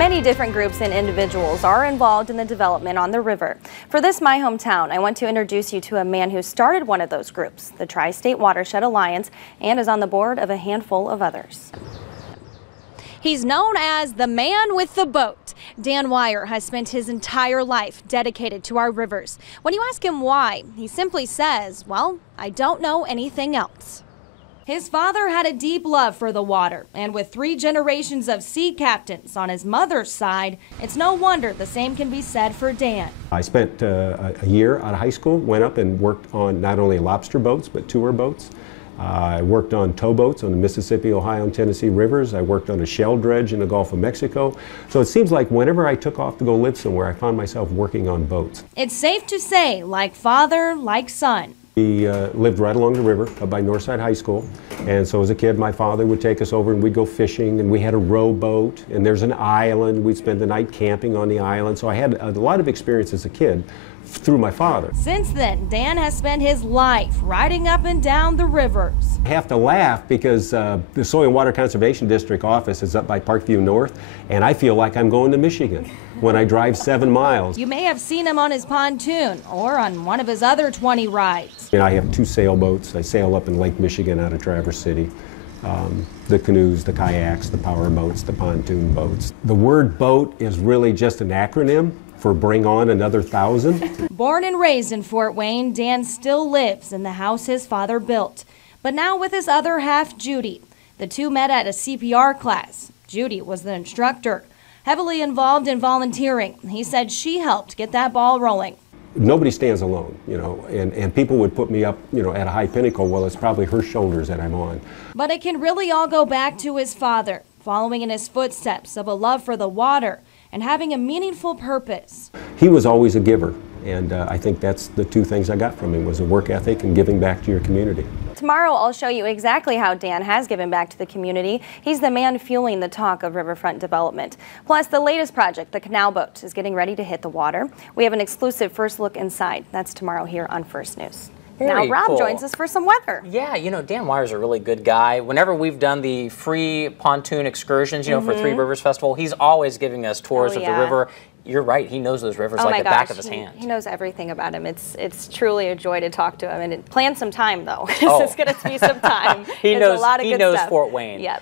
Many different groups and individuals are involved in the development on the river. For this My Hometown, I want to introduce you to a man who started one of those groups, the Tri-State Watershed Alliance, and is on the board of a handful of others. He's known as the man with the boat. Dan Wire has spent his entire life dedicated to our rivers. When you ask him why, he simply says, well, I don't know anything else. His father had a deep love for the water, and with 3 generations of sea captains on his mother's side, it's no wonder the same can be said for Dan. I spent a year out of high school, went up and worked on not only lobster boats, but tour boats. I worked on towboats on the Mississippi, Ohio, and Tennessee rivers. I worked on a shell dredge in the Gulf of Mexico. So it seems like whenever I took off to go live somewhere, I found myself working on boats. It's safe to say, like father, like son. We lived right along the river up by Northside High School, and so as a kid my father would take us over and we'd go fishing, and we had a rowboat, and there's an island. We'd spend the night camping on the island, so I had a lot of experience as a kid through my father. Since then, Dan has spent his life riding up and down the rivers. I have to laugh because the Soil and Water Conservation District office is up by Parkview North, and I feel like I'm going to Michigan when I drive 7 miles. You may have seen him on his pontoon or on one of his other 20 rides. And I have 2 sailboats. I sail up in Lake Michigan out of Traverse City. The canoes, the kayaks, the power boats, the pontoon boats. The word boat is really just an acronym for Bring On Another 1,000. Born and raised in Fort Wayne, Dan still lives in the house his father built. But now with his other half, Judy. The two met at a CPR class. Judy was the instructor. Heavily involved in volunteering, he said she helped get that ball rolling. Nobody stands alone, you know, and people would put me up, you know, at a high pinnacle. Well, it's probably her shoulders that I'm on. But it can really all go back to his father, following in his footsteps of a love for the water and having a meaningful purpose. He was always a giver, and I think that's the 2 things I got from him, was a work ethic and giving back to your community. Tomorrow I'll show you exactly how Dan has given back to the community. He's the man fueling the talk of riverfront development. Plus, the latest project, the canal boat, is getting ready to hit the water. We have an exclusive first look inside. That's tomorrow here on First News. Now Rob joins us for some weather. Yeah, you know, Dan Wire's a really good guy. Whenever we've done the free pontoon excursions, you know, for 3 Rivers Festival, he's always giving us tours of the river. You're right, he knows those rivers like the back of his hand. He knows everything about him. It's truly a joy to talk to him. And plan some time, though. Oh. It's going to be some time. He knows a lot of good knows stuff. Fort Wayne. Yep.